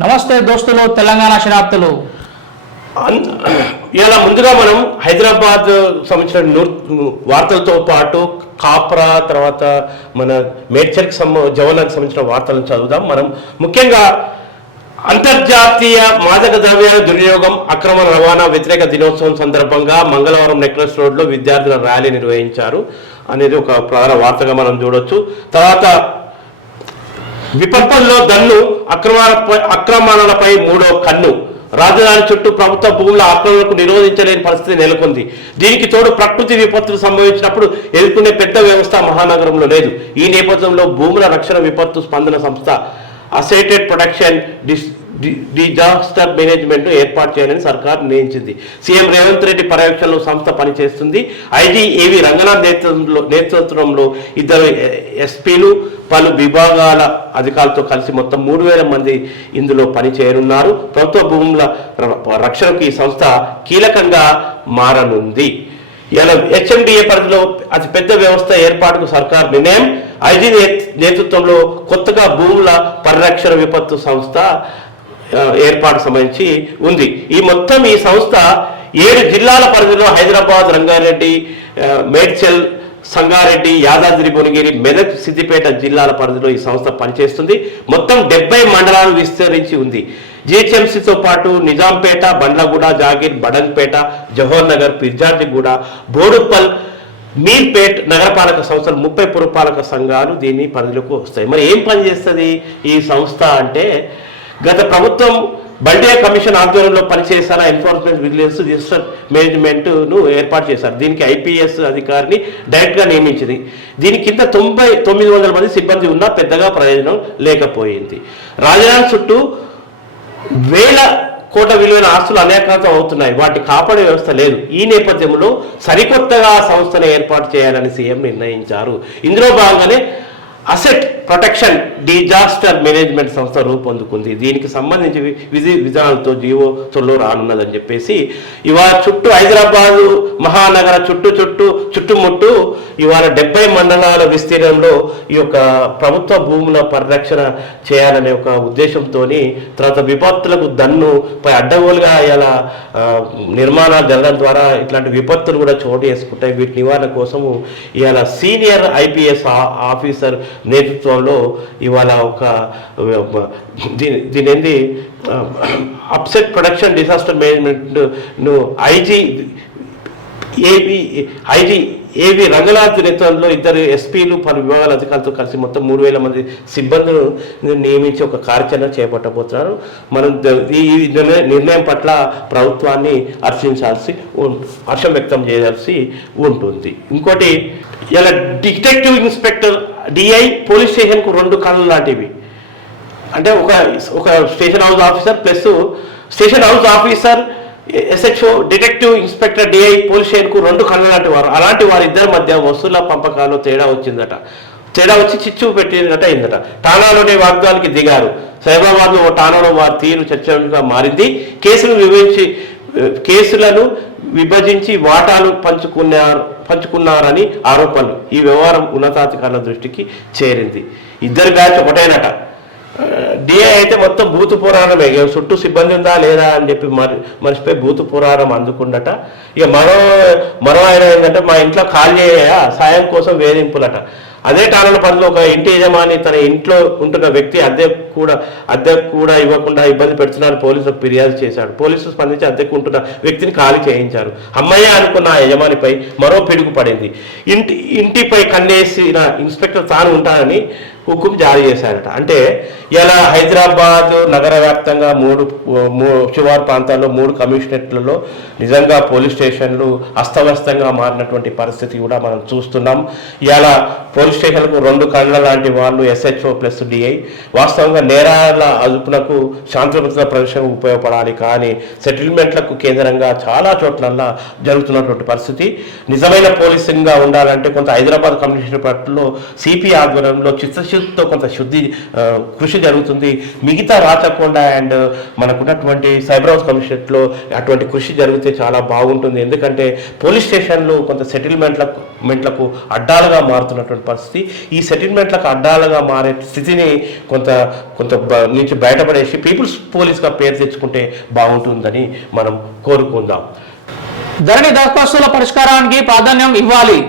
నమస్తే దోస్తులు, తెలంగాణ శరాబ్తులు. ఇలా ముందుగా మనం హైదరాబాద్ సంబంధించిన వార్తలతో పాటు కాప్రా తర్వాత మన మేడ్చల్కి జవనానికి సంబంధించిన వార్తలను చదువుదాం. మనం ముఖ్యంగా అంతర్జాతీయ మాదక ద్రవ్యాల దుర్వినియోగం అక్రమ రవాణా వ్యతిరేక దినోత్సవం సందర్భంగా మంగళవారం నెక్లెస్ రోడ్లో విద్యార్థుల ర్యాలీ నిర్వహించారు అనేది ఒక ప్రధాన వార్తగా మనం చూడొచ్చు. తర్వాత విపత్తుల్లో దన్ను అక్రమణలపై మూడో కన్ను. రాజధాని చుట్టూ ప్రభుత్వ భూముల ఆక్రమణకు నిరోధించలేని పరిస్థితి నెలకొంది. దీనికి తోడు ప్రకృతి విపత్తులు సంభవించినప్పుడు ఎదుర్కొనే పెద్ద వ్యవస్థ మహానగరంలో లేదు. ఈ నేపథ్యంలో భూముల రక్షణ విపత్తు స్పందన సంస్థ అసెటెడ్ ప్రొటెక్షన్ డిజాస్టర్ మేనేజ్మెంట్ ఏర్పాటు చేయాలని సర్కార్ నిర్ణయించింది. సీఎం రేవంత్ రెడ్డి పర్యవేక్షణలో సంస్థ పనిచేస్తుంది. ఐజీ ఏవి రంగనాథ్ నేతృత్వంలో ఇద్దరు ఎస్పీలు పలు విభాగాల అధికారులతో కలిసి మొత్తం 3,000 మంది ఇందులో పనిచేయనున్నారు. ప్రభుత్వ భూముల రక్షణకు ఈ సంస్థ కీలకంగా మారనుంది. ఇలా హెచ్ఎండిఏ పరిధిలో అతిపెద్ద వ్యవస్థ ఏర్పాటుకు సర్కార్ నిర్ణయం. ఐజీ నేతృత్వంలో కొత్తగా భూముల పరిరక్షణ విపత్తు సంస్థ ఏర్పాటు సంబంధించి ఉంది. ఈ సంస్థ 7 జిల్లాల పరిధిలో హైదరాబాద్, రంగారెడ్డి, మేడ్చల్, సంగారెడ్డి, యాదాద్రి భువనగిరి, మెదక్, సిద్దిపేట జిల్లాల పరిధిలో ఈ సంస్థ పనిచేస్తుంది. మొత్తం 70 మండలాలు విస్తరించి ఉంది. జిహెచ్ఎంసీతో పాటు నిజాంపేట, బండ్లగూడ, జాగీర్, బడన్పేట, జవహర్ నగర్, పిర్జాదిగూడ, బోడుప్పల్, మీర్పేట్ నగరపాలక సంస్థలు 30 పురపాలక సంఘాలు దీని పరిధిలోకి వస్తాయి. మరి ఏం పని చేస్తుంది ఈ సంస్థ అంటే, గత ప్రభుత్వం బండియా కమిషన్ ఆధ్వర్యంలో పనిచేసేలా ఎన్ఫోర్స్మెంట్ విజిలెన్స్ డిజాస్టర్ మేనేజ్మెంట్ను ఏర్పాటు చేశారు. దీనికి ఐపీఎస్ అధికారిని డైరెక్ట్గా నియమించింది. దీని కింద 900 మంది సిబ్బంది ఉన్నా పెద్దగా ప్రయోజనం లేకపోయింది. రాజధాని చుట్టూ 1,000 కోట్ల విలువైన ఆస్తులు అనేకాంతం అవుతున్నాయి. వాటిని కాపాడే వ్యవస్థ లేదు. ఈ నేపథ్యంలో సరికొత్తగా సంస్థను ఏర్పాటు చేయాలని సీఎం నిర్ణయించారు. ఇందులో భాగంగానే అసెట్ ప్రొటెక్షన్ డిజాస్టర్ మేనేజ్మెంట్ సంస్థ రూపొందుకుంది. దీనికి సంబంధించి విధి విధానాలతో జీవో త్వరలో రానున్నదని చెప్పేసి ఇవాళ హైదరాబాదు మహానగర చుట్టుముట్టు ఇవాళ 70 మండలాల విస్తీర్ణంలో ఈ యొక్క ప్రభుత్వ భూముల పరిరక్షణ చేయాలనే ఒక ఉద్దేశంతో, తర్వాత విపత్తులకు దన్నుపై అడ్డగోలుగా ఇలా నిర్మాణాలు జరగడం ద్వారా ఇట్లాంటి విపత్తులు కూడా చోటు చేసుకుంటాయి. వీటి నివారణ కోసము ఇవాళ సీనియర్ ఐపీఎస్ ఆఫీసర్ నేతృత్వంలో ఇవాళ ఒక దీని అప్సెట్ ప్రొడక్షన్ డిజాస్టర్ మేనేజ్మెంట్ను ఐజీ ఏవి రంగనాథ్ నేతృత్వంలో ఇద్దరు ఎస్పీలు పలు విభాగాల అధికారులతో కలిసి మొత్తం 3,000 మంది సిబ్బందులు నియమించి ఒక కార్యాచరణ చేపట్టబోతున్నారు. మనం ఈ నిర్ణయం పట్ల ప్రభుత్వాన్ని హర్షం వ్యక్తం చేయాల్సి ఉంటుంది. ఇంకోటి, ఇలా డిటెక్టివ్ ఇన్స్పెక్టర్ డిఐ పోలీస్ స్టేషన్కు 2 కళ్ళు లాంటివి. అంటే ఒక station house officer plus station house officer, SHO, detective inspector DI police స్టేషన్కు 2 కళ్ళు లాంటి వారు. అలాంటి వారిద్దరి మధ్య వసూళ్ల పంపకాల్లో తేడా వచ్చి చిచ్చు పెట్టినట్టు అయిందట. ఠానాలోనే వాగ్దానానికి దిగారు. సైబరాబాద్లో ఓ ఠానాలో వారి తీరు చర్చగా మారింది. కేసులను విభజించి వాటాలు పంచుకున్నారని ఆరోపణలు. ఈ వ్యవహారం ఉన్నతాధికారుల దృష్టికి చేరింది. ఇద్దరు బ్యాచ్ ఒకటేనట. డిఏ అయితే మొత్తం బూతు పురాణమే, చుట్టూ సిబ్బంది ఉందా లేదా అని చెప్పి మనిషిపై బూతు పురాణం అందుకుండట. ఇక మరో ఆయన ఏంటంటే, మా ఇంట్లో కాల్ చేయ సాయం కోసం వేధింపులట. అదే టాలన పరిధిలో ఒక ఇంటి యజమాని తన ఇంట్లో ఉంటున్న వ్యక్తి అద్దెకు కూడా ఇవ్వకుండా ఇబ్బంది పెడుతున్నారని పోలీసులకు ఫిర్యాదు చేశాడు. పోలీసులు స్పందించి అద్దెకు ఉంటున్న వ్యక్తిని ఖాళీ చేయించారు. అమ్మయ్య అనుకున్న ఆ యజమానిపై మరో పిడుగు పడింది. ఇంటిపై కన్నేసిన ఇన్స్పెక్టర్ తాను ఉంటానని హుకుం జారీ చేశారట. అంటే ఇలా హైదరాబాద్ నగర వ్యాప్తంగా 3 శివారు ప్రాంతాల్లో 3 కమిషనరేట్లలో నిజంగా పోలీస్ స్టేషన్లు అస్తవ్యస్తంగా మారినటువంటి పరిస్థితి కూడా మనం చూస్తున్నాం. ఇలా పోలీస్ స్టేషన్లకు 2 కళ్ళ లాంటి వాళ్ళు ఎస్హెచ్ఓ ప్లస్ డిఐ వాస్తవంగా నేరాల అదుపునకు శాంతిభద్రతల ప్రదర్శనకు ఉపయోగపడాలి. కానీ సెటిల్మెంట్లకు కేంద్రంగా చాలా చోట్లల్లా జరుగుతున్నటువంటి పరిస్థితి. నిజమైన పోలీసింగ్గా ఉండాలంటే కొంత హైదరాబాద్ కమిషనరేట్లో సిపి ఆధ్వర్యంలో చిత్తశుద్ధితో కొంత కృషి జరుగుతుంది. మిగతా రాచకొండ అండ్ మనకున్నటువంటి సైబరాబాద్ కమిషనరేట్లో అటువంటి కృషి జరిగితే చాలా బాగుంటుంది. ఎందుకంటే పోలీస్ స్టేషన్లు కొంత సెటిల్మెంట్లకు సెటిల్మెంట్లకు అడ్డాలుగా మారుతున్నటువంటి పరిస్థితి. ఈ సెటిల్మెంట్లకు అడ్డాలుగా మారే స్థితిని కొంత నుంచి బయటపడేసి పీపుల్స్ పోలీస్గా పేరు తెచ్చుకుంటే బాగుంటుందని మనం కోరుకుందాం. ధరణి దరఖాస్తుల పరిష్కారానికి ప్రాధాన్యం ఇవ్వాలి.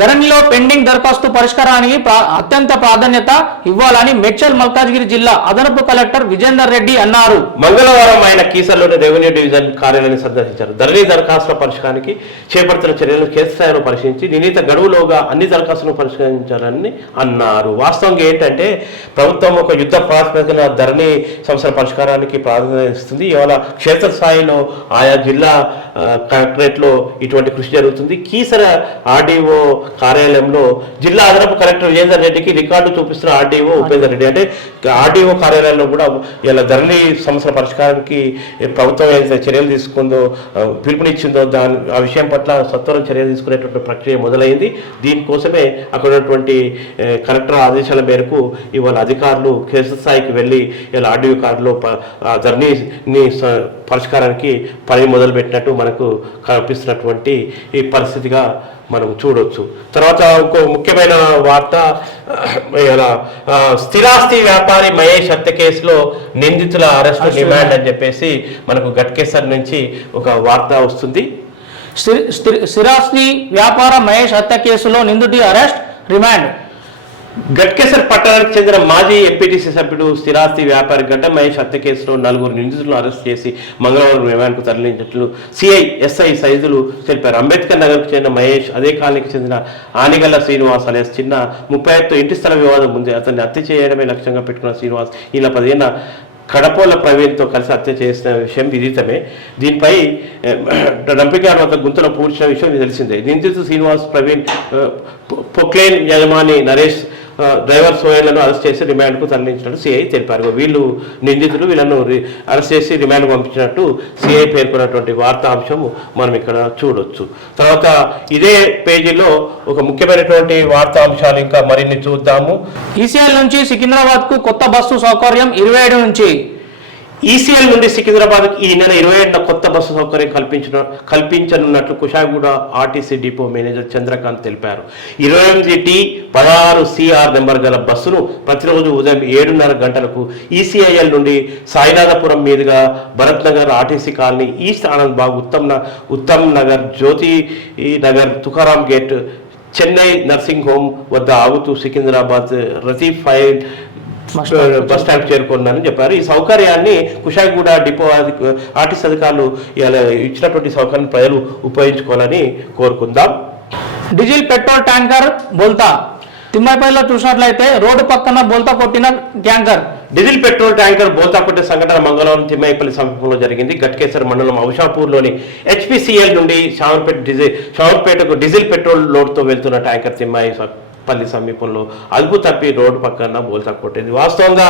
ధరణిలో పెండింగ్ దరఖాస్తు పరిష్కారానికి అత్యంత ప్రాధాన్యత ఇవ్వాలని మేడ్చల్ మల్కాజ్గిరి జిల్లా అదనపు కలెక్టర్ విజేందర్ రెడ్డి అన్నారు. మంగళవారం ఆయన కీసర్లోని రెవెన్యూ డివిజన్ కార్యాలయాన్ని సందర్శించారు. ధరణి దరఖాస్తుల పరిష్కారానికి చేపడుతున్న చర్యలను క్షేత్రస్థాయిలో పరిశీలించి నిర్ణీత గడువులోగా అన్ని దరఖాస్తులను పరిష్కరించాలని అన్నారు. వాస్తవంగా ఏంటంటే ప్రభుత్వం ఒక యుద్ధ ప్రాతిపదికన ధరణి సమస్యల పరిష్కారానికి ప్రాధాన్యత ఇస్తుంది. ఇవాళ క్షేత్రస్థాయిలో ఆయా జిల్లా కలెక్టరేట్లో ఇటువంటి కృషి జరుగుతుంది. కీసర ఆర్డీఓ కార్యాలయంలో జిల్లా అదనపు కలెక్టర్ విజేందర్ రెడ్డికి రికార్డు చూపిస్తున్న ఆర్డీఓ ఉపేందర్ రెడ్డి. అంటే ఆర్డీఓ కార్యాలయంలో కూడా ఇలా ధరణి సమస్యల పరిష్కారానికి ప్రభుత్వం ఏదైతే చర్యలు తీసుకుందో పిలుపునిచ్చిందో ఆ విషయం పట్ల సత్వరం చర్యలు తీసుకునేటువంటి ప్రక్రియ మొదలైంది. దీనికోసమే అక్కడ ఉన్నటువంటి కలెక్టర్ ఆదేశాల మేరకు ఇవాళ అధికారులు క్షేత్రస్థాయికి వెళ్ళి ఇలా ఆర్డీఓ కార్డులో ధరణిని పరిష్కారానికి పని మొదలుపెట్టినట్టు మనకు కనిపిస్తున్నటువంటి ఈ పరిస్థితిగా మనం చూడొచ్చు. తర్వాత ఇంకో ముఖ్యమైన వార్త, స్థిరాస్తి వ్యాపారి మహేష్ హత్య కేసులో నిందితుల అరెస్ట్ డిమాండ్ అని చెప్పేసి మనకు గట్కేసర్ నుంచి ఒక వార్త వస్తుంది. స్థిరాస్తి వ్యాపార మహేష్ హత్య కేసులో నిందితుడి అరెస్ట్ రిమాండ్. గట్కేసర్ పట్టణానికి చెందిన మాజీ ఎంపీటీసీ సభ్యుడు స్థిరాస్తి వ్యాపారి గడ్డ మహేష్ హత్య కేసులో 4 నిందితులను అరెస్ట్ చేసి మంగళవారం రిమాండ్కు తరలించినట్లు సిఐ ఎస్ఐ సైదులు తెలిపారు. అంబేద్కర్ నగర్కు చెందిన మహేష్ అదే కాలనీకి చెందిన ఆనిగల్ల శ్రీనివాస్ అనే చిన్న 30 ఇంటి స్థల వివాదం ఉంది. అతన్ని హత్య చేయడమే లక్ష్యంగా పెట్టుకున్న శ్రీనివాస్ ఈ 10 కడపోల ప్రవీణ్తో కలిసి హత్య చేసిన విషయం విదితమే. దీనిపై డంపింగ్యార్డ్ వద్ద గుంతలో పూడ్చిన విషయం తెలిసిందే. నిందితుడు శ్రీనివాస్, ప్రవీణ్, పొక్లేన్ యజమాని నరేష్, డ్రైవర్ సోయన్లను అరెస్ట్ చేసి రిమాండ్కు తరలించినట్టు సిఐ తెలిపారు. వీళ్ళను అరెస్ట్ చేసి రిమాండ్కు పంపించినట్టు సిఐ పేర్కొన్నటువంటి వార్తాంశం మనం ఇక్కడ చూడొచ్చు. తర్వాత ఇదే పేజీలో ఒక ముఖ్యమైనటువంటి వార్తాంశాలు ఇంకా మరిన్ని చూద్దాము. ఈసీఎల్ నుంచి సికింద్రాబాద్కు కొత్త బస్సు సౌకర్యం 27 నుంచి. ఈసీఎల్ నుండి సికింద్రాబాద్ ఈ నెల 27న కొత్త బస్సు సౌకర్యం కల్పించనున్నట్లు Kushaiguda RTC depot manager Chandrakant తెలిపారు. 28T16CR నెంబర్ గల బస్సును ప్రతిరోజు ఉదయం 7:30 గంటలకు ఈసీఐఎల్ నుండి సాయినాథపురం మీదుగా Bharat Nagar, RTC colony, east Anand Bagh, Uttam Nagar, Jyoti Nagar, Tukaram gate, Chennai nursing home వద్ద ఆగుతూ సికింద్రాబాద్ రతీఫైడ్ బస్ స్టాండ్ చేరుకున్నానని చెప్పారు. ఈ సౌకర్యాన్ని కుషాయిగూడ డిపో ఆర్టీసీ అధికారులు ఇచ్చినటువంటి సౌకర్యాన్ని ప్రజలు ఉపయోగించుకోవాలని కోరుకుందాం. డీజిల్ పెట్రోల్ ట్యాంకర్ బోల్తా. తిమ్మాయిపల్లిలో చూసినట్లయితే రోడ్డు పక్కన బోల్తా కొట్టిన ట్యాంకర్. డీజిల్ పెట్రోల్ ట్యాంకర్ బోల్తా కొట్టే సంఘటన మంగళవారం తిమ్మాయిపల్లి సమీపంలో జరిగింది. గట్కేసర్ మండలం ఔషాపూర్లోని హెచ్పిసిఎల్ నుండి షావర్పేటకు డీజిల్ పెట్రోల్ లోడ్తో వెళ్తున్న ట్యాంకర్ తిమ్మాయిపల్లి సమీపంలో అదుపు తప్పి రోడ్డు పక్కన బోల్తా కొట్టింది. వాస్తవంగా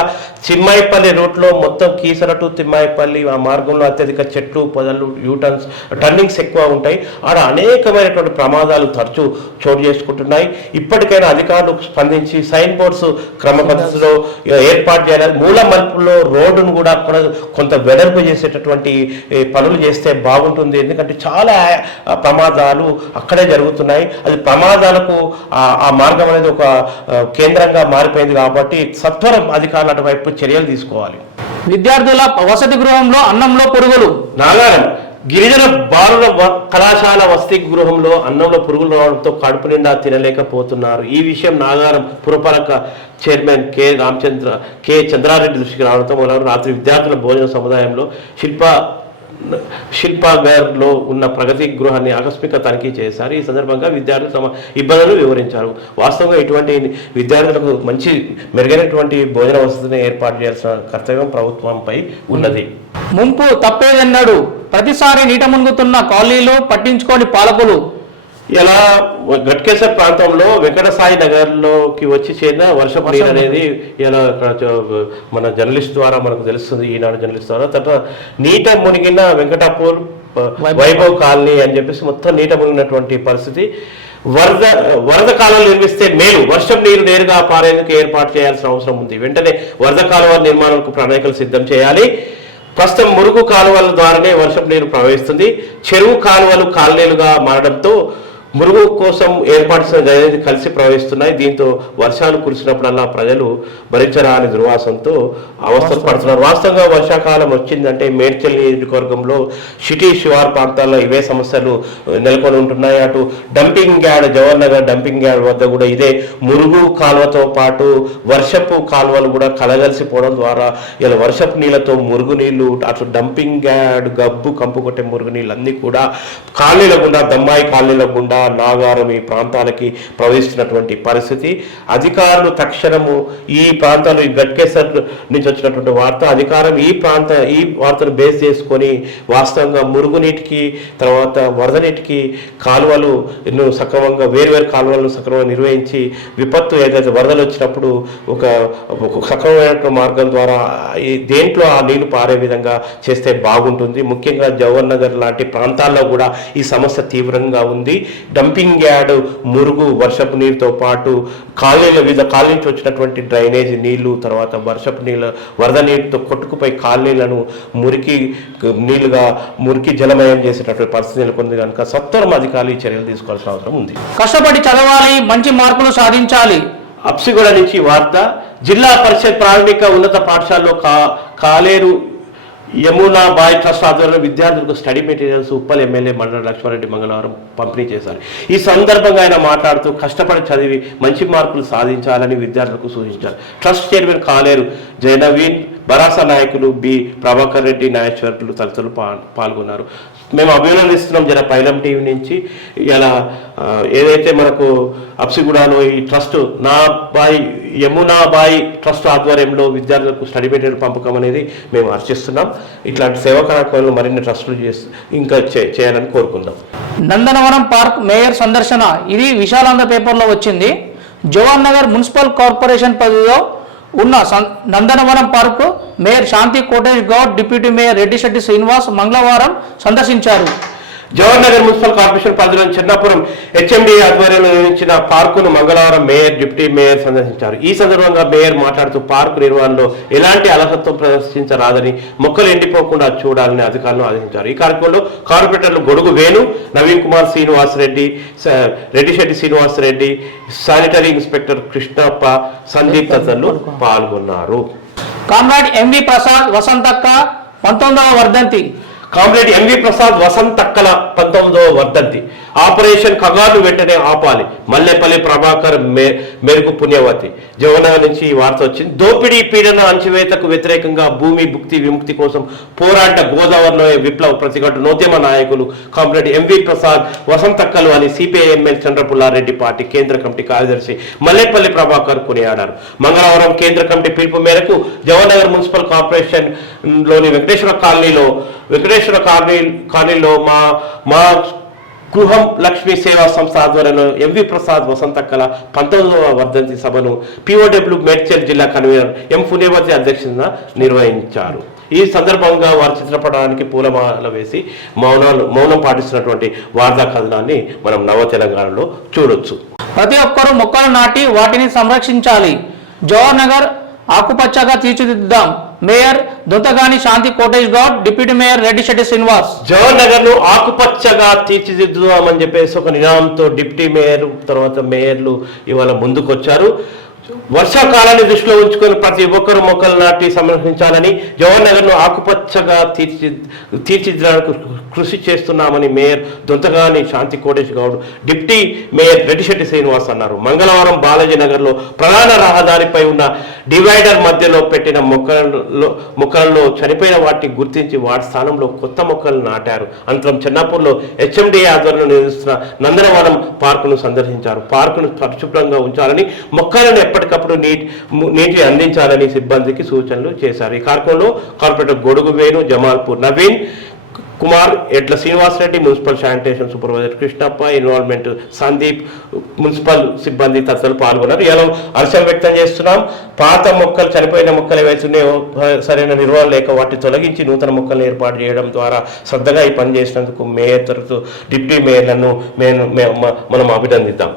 తిమ్మాయిపల్లి రూట్లో మొత్తం కీసర టు తిమ్మాయిపల్లి ఆ మార్గంలో అత్యధిక చెట్లు, పొదలు, యూటర్న్స్, టర్నింగ్స్ ఎక్కువ ఉంటాయి. ఆడ అనేకమైనటువంటి ప్రమాదాలు తరచూ చోటు చేసుకుంటున్నాయి. ఇప్పటికైనా అధికారులు స్పందించి సైన్ బోర్డ్స్ క్రమపద్ధతిలో ఏర్పాటు చేయాలి. మూల మలుపుల్లో రోడ్డును కూడా కొంత వెడల్పు చేసేటటువంటి పనులు చేస్తే బాగుంటుంది. ఎందుకంటే చాలా ప్రమాదాలు అక్కడే జరుగుతున్నాయి. అది ప్రమాదాలకు ఆ మార్గం అనేది ఒక కేంద్రంగా మారిపోయింది కాబట్టి సత్వరం అధికారులు అటువైపు చర్యలు తీసుకోవాలి. విద్యార్థుల వసతి గృహంలో అన్నంలో పురుగులు. నాగారం గిరిజన బాలుల కళాశాల వసతి గృహంలో అన్నంలో పురుగులు రావడంతో కడుపు నిండా తినలేకపోతున్నారు. ఈ విషయం నాగారం పురపాలక చైర్మన్ కె చంద్రారెడ్డి దృష్టికి రావడంతో మొదలు రాత్రి విద్యార్థుల భోజన సముదాయంలో శిల్పాగర్లో ఉన్న ప్రగతి గృహాన్ని ఆకస్మిక తనిఖీ చేశారు. ఈ సందర్భంగా విద్యార్థులు తమ ఇబ్బందులు వివరించారు. వాస్తవంగా ఇటువంటి విద్యార్థులకు మెరుగైనటువంటి భోజన వసతిని ఏర్పాటు చేయాల్సిన కర్తవ్యం ప్రభుత్వంపై ఉన్నది. ముంపు తప్పేదన్నాడు. ప్రతిసారి నీట మునుగుతున్న కాలనీలు పట్టించుకోని పాలకులు. ఇలా గట్కేసర్ ప్రాంతంలో వెంకటసాయి నగర్లోకి వచ్చి చేరిన వర్షపు నీరు అనేది ఇలా మన జర్నలిస్ట్ ద్వారా మనకు తెలుస్తుంది, ఈనాడు జర్నలిస్ట్ ద్వారా. తర్వాత నీట మునిగిన వెంకటాపూర్, వైభవ్ కాలనీ అని చెప్పేసి మొత్తం నీట మునిగినటువంటి పరిస్థితి. వరద కాలువలు నిర్మిస్తే మేలు, వర్షం నీరు నేరుగా పారేందుకు ఏర్పాటు చేయాల్సిన అవసరం ఉంది. వెంటనే వరద కాలువ నిర్మాణాలకు ప్రణాళికలు సిద్ధం చేయాలి. ప్రస్తుతం మురుగు కాలువల ద్వారానే వర్షపు నీరు ప్రవహిస్తుంది. చెరువు కాలువలు కాలనీలుగా మారడంతో మురుగు కోసం ఏర్పాటు చేసిన డ్రైనేజీ కలిసి ప్రవహిస్తున్నాయి. దీంతో వర్షాలు కురిసినప్పుడల్లా ప్రజలు భరించరాని దుర్వాసంతో అవస్థలు పడుతున్నారు. వాస్తవంగా వర్షాకాలం వచ్చిందంటే మేడ్చల్ నియోజకవర్గంలో సిటీ శివారు ప్రాంతాల్లో ఇవే సమస్యలు నెలకొని ఉంటున్నాయి. అటు dumping yard Jawahar Nagar dumping yard వద్ద కూడా ఇదే మురుగు కాలువతో పాటు వర్షపు కాలువలు కూడా కలగలిసిపోవడం ద్వారా ఇలా వర్షపు నీళ్లతో మురుగు నీళ్లు అటు డంపింగ్ యార్డ్ గబ్బు కంపు కొట్టే మురుగు నీళ్ళు అన్ని కూడా కాలనీల గుండా దమ్మాయి కాలనీల గుండా నాగారం ఈ ప్రాంతాలకి ప్రవహిస్తున్నటువంటి పరిస్థితి. అధికారులు తక్షణము ఈ ప్రాంతాలు ఈ గట్కేసర్ నుంచి వచ్చినటువంటి వార్త అధికారం ఈ వార్తను బేస్ చేసుకొని వాస్తవంగా మురుగునీటికి తర్వాత వరద నీటికి కాలువలు ఎన్నో సక్రమంగా వేరువేరు కాలువలను సక్రమంగా నిర్వహించి విపత్తు ఏదైతే వరదలు వచ్చినప్పుడు ఒక సక్రమమైన మార్గం ద్వారా దేంట్లో ఆ నీళ్లు పారే విధంగా చేస్తే బాగుంటుంది. ముఖ్యంగా జవహర్ నగర్ లాంటి ప్రాంతాల్లో కూడా ఈ సమస్య తీవ్రంగా ఉంది. డంపింగ్ యార్డ్ మురుగు వర్షపు నీరుతో పాటు వివిధ కాలనీ నుంచి వచ్చినటువంటి డ్రైనేజ్ నీళ్లు తర్వాత వర్షపు నీళ్ళ వరద నీటితో కొట్టుకుపోయి కాలనీలను మురికి జలమయం చేసేటటువంటి పరిస్థితి నెలకొంది కనుక సత్వరం అధికారులు ఈ చర్యలు తీసుకోవాల్సిన అవసరం ఉంది. కష్టపడి చదవాలి, మంచి మార్కులు సాధించాలి. అప్సిగూడ నుంచి వార్త. జిల్లా పరిషత్ ప్రాథమిక ఉన్నత పాఠశాలలో కాలేరు యమునా బాయ్ ట్రస్ట్ ఆధ్వర్యంలో విద్యార్థులకు స్టడీ మెటీరియల్స్ ఉప్పల్ ఎమ్మెల్యే మండల లక్ష్మారెడ్డి మంగళవారం పంపిణీ చేశారు. ఈ సందర్భంగా ఆయన మాట్లాడుతూ కష్టపడి చదివి మంచి మార్కులు సాధించాలని విద్యార్థులకు సూచించారు. ట్రస్ట్ చైర్మన్ కాలేరు జైనవీన్, బరాసా నాయకులు బి ప్రభాకర్ రెడ్డి, నాగేశ్వరులు తదితరులు పాల్గొన్నారు. మేము అభినందిస్తున్నాం పైలం టీవీ నుంచి. ఇలా ఏదైతే మనకు అప్సిగూడలో ఈ ట్రస్ట్ యమునా బాయ్ ట్రస్ట్ ఆధ్వర్యంలో విద్యార్థులకు స్టడీ మెటీరియల్ పంపకం అనేది మేము హర్షిస్తున్నాం. ఇట్లాంటి సేవా కార్యక్రమాలు మరిన్ని ట్రస్టులు ఇంకా చేయాలని కోరుకుందాం. నందనవనం పార్క్ మేయర్ సందర్శన. ఇది విశాలాంధ్ర పేపర్లో వచ్చింది. జవహర్ నగర్ మున్సిపల్ కార్పొరేషన్ పరిధిలో ఉన్న నందనవనం పార్కు మేయర్ శాంతి కోటేష్ గౌడ్, డిప్యూటీ మేయర్ రెడ్డిశెట్టి శ్రీనివాస్ మంగళవారం సందర్శించారు. జవహర్ నగర్ మున్సిపల్ కార్పొరేషన్ పరిధిలోని చిన్నాపురం హెచ్ఎండి ఆధ్వర్యంలో నిర్మించిన పార్కును మంగళవారం మేయర్, డిప్యూటీ మేయర్ సందర్శించారు. ఈ సందర్భంగా మేయర్ మాట్లాడుతూ పార్కు నిర్వహణలో ఎలాంటి అలసత్వం ప్రదర్శించరాదని, మొక్కలు ఎండిపోకుండా చూడాలని అధికారులను ఆదేశించారు. ఈ కార్యక్రమంలో కార్పొరేటర్లు గొడుగు వేణు, నవీన్ కుమార్ శ్రీనివాస్ రెడ్డి, రెడ్డిశెట్టి శ్రీనివాస్ రెడ్డి, శానిటరీ ఇన్స్పెక్టర్ కృష్ణప్ప, సందీప్ తదితరులు పాల్గొన్నారు. కామ్రేడ్ ఎంవి ప్రసాద్ వసంతక్క 19వ వర్ధంతి. కామ్రేడ్ ఎంవి ప్రసాద్ వసంతక్కల 19వ వర్ధంతి. ఆపరేషన్ కగారు వెంటనే ఆపాలి. మల్లెపల్లి ప్రభాకర్ మెరుగు పుణ్యవతి. జవహర్ నుంచి ఈ వార్త వచ్చింది. దోపిడీ పీడన అణచివేతకు వ్యతిరేకంగా భూమి భుక్తి విముక్తి కోసం పోరాట గోదావరిలో విప్లవ ప్రతిఘటనోద్యమ నాయకులు కామ్రేడ్ ఎంవి ప్రసాద్ వసంతక్కలు అని సిపిఐ ఎమ్మెల్యే చంద్రపుల్లారెడ్డి పార్టీ కేంద్ర కమిటీ కార్యదర్శి మల్లెపల్లి ప్రభాకర్ కొనియాడారు. మంగళవారం కేంద్ర కమిటీ పిలుపు మేరకు జవహర్ నగర్ మున్సిపల్ కార్పొరేషన్ లోని వెంకటేశ్వర కాలనీలో మా గృహం లక్ష్మీ సేవా సంస్థ ఆధ్వర్యంలో ఎంవి ప్రసాద్ వసంతక్కల 19వ వర్ధంతి సభను పిఓడబ్ల్యూ మేడ్చల్ జిల్లా కన్వీనర్ ఎం పుణ్యవతి అధ్యక్షతన నిర్వహించారు. ఈ సందర్భంగా వారి చిత్రపటానికి పూలమాల వేసి మౌనం పాటిస్తున్నటువంటి వార్తా కథనాన్ని మనం నవ తెలంగాణలో చూడొచ్చు. ప్రతి ఒక్కరూ మొక్కలు నాటి వాటిని సంరక్షించాలి. జవహర్ నగర్ ఆకుపచ్చగా తీర్చిదిద్దాం. మేయర్ దొంతగాని శాంతి కోటేష్ గౌడ్, డిప్యూటీ మేయర్ రెడ్డిశెట్టి శ్రీనివాస్. జవహర్ నగర్ ను ఆకుపచ్చగా తీర్చిదిద్దుదామని చెప్పేసి ఒక నినాదంతో డిప్యూటీ మేయర్ తర్వాత మేయర్లు ఇవాళ ముందుకొచ్చారు. వర్షాకాలాన్ని దృష్టిలో ఉంచుకొని ప్రతి ఒక్కరు మొక్కలు నాటి సంరక్షించాలని, జవహర్ నగర్ ను ఆకుపచ్చగా తీర్చిదిద్దడానికి కృషి చేస్తున్నామని మేయర్ దొంతగాని శాంతి కోటేష్ గౌడ్, డిప్యూటీ మేయర్ రెడ్డిశెట్టి శ్రీనివాస్ అన్నారు. మంగళవారం బాలాజీ నగర్ లో ప్రధాన రహదారిపై ఉన్న డివైడర్ మధ్యలో పెట్టిన మొక్కలలో చనిపోయిన వాటిని గుర్తించి వాటి స్థానంలో కొత్త మొక్కలు నాటారు. అనంతరం చెన్నాపూర్లో హెచ్ఎండి ఆధ్వర్యంలో నిర్వహిస్తున్న నందనవనం పార్కును సందర్శించారు. పార్కును పరిశుభ్రంగా ఉంచాలని, మొక్కలను ఎప్పటికప్పుడు నీటిని అందించాలని సిబ్బందికి సూచనలు చేశారు. ఈ కార్యక్రమంలో కార్పొరేటర్ గొడుగు Venu, Jamalpur Naveen Kumar, Edla Srinivasa Reddy, municipal sanitation supervisor Krishnappa, involvement Sandeep, municipal సిబ్బంది తదితరులు పాల్గొన్నారు. ఇలా హర్షం వ్యక్తం చేస్తున్నాం. పాత మొక్కలు, చనిపోయిన మొక్కలు ఏవైతున్నాయో సరైన నిర్వహణ లేక వాటిని తొలగించి నూతన మొక్కలను ఏర్పాటు చేయడం ద్వారా శ్రద్ధగా ఈ పని చేసినందుకు మేయర్, డిప్యూటీ మేయర్లను మనం అభినందిద్దాం.